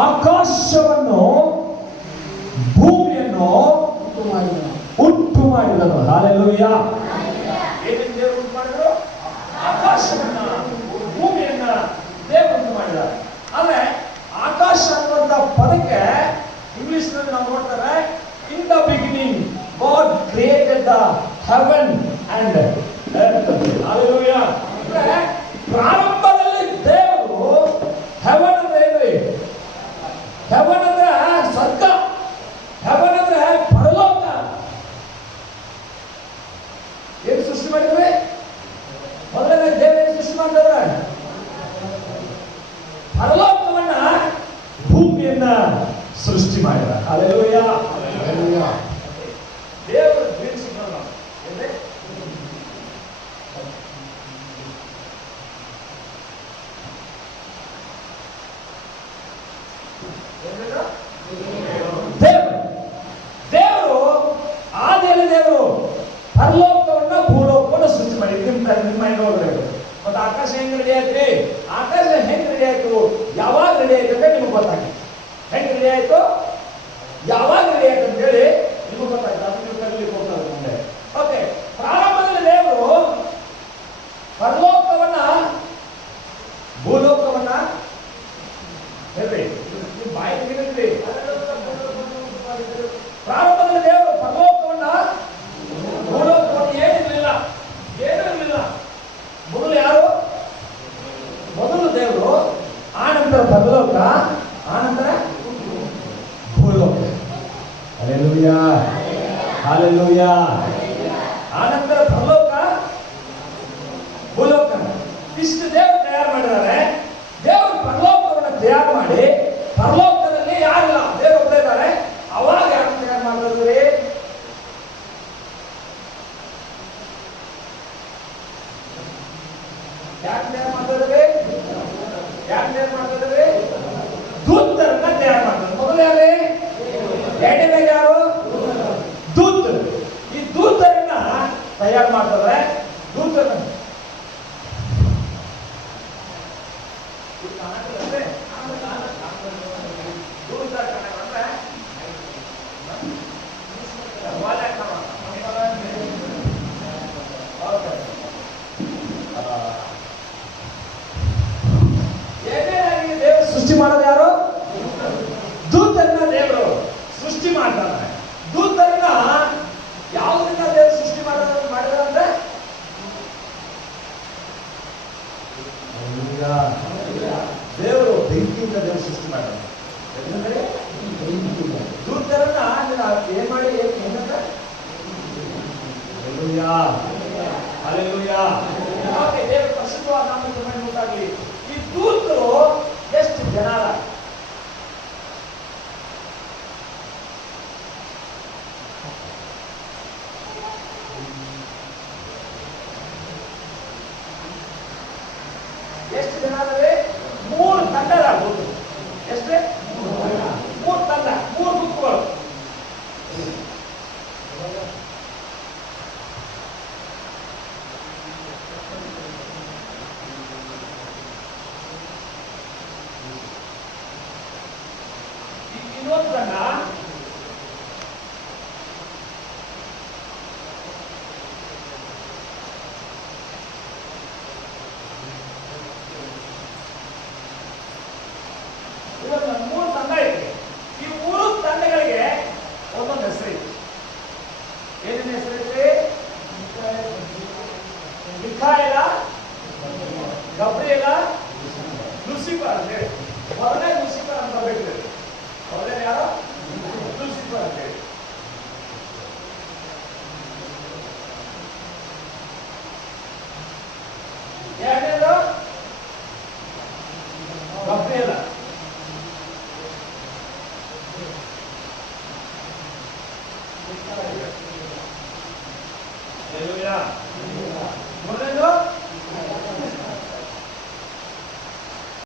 ಆಕಾಶವನ್ನು ಭೂಮಿಯನ್ನು ಉಂಟು ಮಾಡಿದನು. ಹಲ್ಲೆಲೂಯಾ. ಏನೇನು ದೇವರು ಉಂಟು ಮಾಡಿದ್ರು? ಆಕಾಶವನ್ನ, ಭೂಮಿಯನ್ನ ದೇವರು ಉಂಟು ಮಾಡಿದ. ಆದ್ರೆ ಆಕಾಶ ಅನ್ನುವಂತ ಪದಕ್ಕೆ ಇಂಗ್ಲಿಷ್ ನಲ್ಲಿ ನಾವು ನೋಡ್ತಾರೆ, in the beginning god created the Heaven and earth. Hallelujah. ಅಂದ್ರೆ ಪ್ರಾರಂಭದಲ್ಲಿ ದೇವರು ಹೆವೆನ್ ಅಂದ್ರೆ ಏನ್ರಿ? ಹೆವೆನ್ ಅಂದ್ರೆ ಸ್ವರ್ಗ, ಹೆವೆನ್ ಅಂದ್ರೆ ಪರಲೋಕ. ಏನು ಸೃಷ್ಟಿ ಮಾಡಿದ್ರೆ? ಮೊದಲನೇ ದೇವರು ಸೃಷ್ಟಿ ಮಾಡಿದ್ರೆ ಪರಲೋಕವನ್ನ, ಭೂಮಿಯನ್ನ ಸೃಷ್ಟಿ ಮಾಡಿದ. ಹಲ್ಲೆಲೂಯಾ. ದೇವರು ಬೀಳಿಸಿಕೊಂಡ ದೇವರು ಆದಿಯಲ್ಲಿ ದೇವರು ಪರಲೋಕವನ್ನ ಭೂಲೋಕವನ್ನ ಸೃಷ್ಟಿ ಮಾಡಿ. ನಿಮ್ಮ ನೋಡ್ಬೇಕು. ಮತ್ತೆ ಆಕಾಶ ಹೆಂಗ್ ರೆಡಿ ಆಯ್ತು? ಆಕಾಶ ಹೆಂಗ್ ರೆಡಿ ಆಯ್ತು, ಯಾವಾಗ ರೆಡಿ ಆಯ್ತು ಅಂತ ನಿಮ್ಗೆ ಗೊತ್ತಾಗ್ತದೆ. ಹೆಂಗ್ ರೆಡಿ ಆಯ್ತು, ಯಾವಾಗ ರೆಡಿ ಆಯ್ತು ಅಂತ ಹೇಳಿ ನಿಮ್ಗೆ ಗೊತ್ತಾಗ್ತದೆ. ಅದು ನೀವು ಕಲಿಲಿಕ್ಕೆ ಹೋಗ್ತಾರೆ ಮುಂದೆ. ಓಕೆ, ಪ್ರಾರಂಭದಲ್ಲಿ ದೇವರು ಪರಲೋಕವನ್ನ ಭೂಲೋಕವನ್ನ ಹೇಳ್ರಿ, ನೀವು ಬಾಯಿ ತೆಗೆದ್ರಿ. ಪ್ರಾರಂಭದಲ್ಲಿ ದೇವರು ಪರಲೋಕವನ್ನ ಭೂಲೋಕವನ್ನು ಏನಿರಲಿಲ್ಲ, ಏನೂ ಇರಲಿಲ್ಲ. ಮೊದಲು ಯಾರು? ಮೊದಲು ದೇವರು, ಆನಂತರ ಪರಲೋಕ, ಆನಂತರ ಭೂಲೋಕ. Hallelujah, hallelujah. ಆನಂತರ ಪರಲೋಕ, ಭೂಲೋಕ. ಇಷ್ಟು ದೇವರು ತಯಾರು ಮಾಡಿದ್ದಾರೆ. ದೇವರು ಪರಲೋಕವನ್ನು ತಯಾರು ಮಾಡಿ, ಪರಲೋಕದಲ್ಲಿ ಯಾರಿಲ್ಲ, ದೇವರು ಒಬ್ಬರೇ ಇದ್ದಾರೆ. ಅವಾಗ ಯಾರು ತಯಾರು ಮಾಡಿದ್ರಿ? ಯಾಕೆ ತಯಾರು ಮಾಡ್ತಿದ್ರಿ? ಯಾಕೆ ತಯಾರು ಮಾಡ್ತಿದ್ರಿ? ದೂತರನ್ನ ತಯಾರು ಮಾಡ್ತಾರೆ. ಮೊದಲು ಯಾರೇ? ಎರಡನೇ ಯಾರು? ದೂತರು. ಈ ದೂತರನ್ನ ತಯಾರು ಮಾಡ್ತಾರೆ. ದೂತರನ್ನ ದೇವರು ಸೃಷ್ಟಿ ಮಾಡೋದು ಯಾರು? ದೂತರನ್ನ ದೇವರು ಸೃಷ್ಟಿ ಮಾಡ್ತಾರೆ. ದೂತರನ್ನ ಯಾವುದನ್ನ ದೇವರು ಸೃಷ್ಟಿ ಮಾಡಿದ್ರಂದ್ರೆ ದೇವರು ಬೆಂಕಿಯಿಂದ ದೇವರು ಸೃಷ್ಟಿ ಮಾಡ್ತಾರೆ. ದೂತರನ್ನ ಏನ್ ಮಾಡಿ ಏನಂತ? Hallelujah, hallelujah. ದೇವರು ಪರಿಶುದ್ಧವಾದ ನಾಮಕ್ಕೆ ಮಹಿಮೆ ಉಂಟಾಗಲಿ. ಈ ದೂತರು ಎಷ್ಟು ಜನ? ಎಷ್ಟು ಜನ ಅಂದರೆ 3 ತಂಡದ ದೂತರು. ಎಷ್ಟೇ? 3 ತಂಡ, 3 ಗುಂಪುಗಳು. ಇನ್ನೊಂದು ತಂಡ ಇವತ್ತು 3 ತಂಡ ಇದೆ. ಈ 3 ತಂಡಗಳಿಗೆ ಒಂದೊಂದು ಹೆಸರಿದೆ. ಏನೇನು ಹೆಸರಿದೆ? ಮಿಖಾಯೇಲ, ಗಬ್ರಿಯೇಲ, ಲೂಸಿಫರ್ ಅಂತ ಹೇಳಿ. ಮೊದಲನೇ ಲೂಸಿಫರ್ ಅಂತ ಬರಬೇಕು. ಮೊದಲನೇ ಯಾರು? ಲೂಸಿಫರ್ ಅಂತ ಹೇಳಿ. ಎರಡನೇದು ಗಬ್ರಿಯೇಲ. ಹಲ್ಲೆಲೂಯಾ.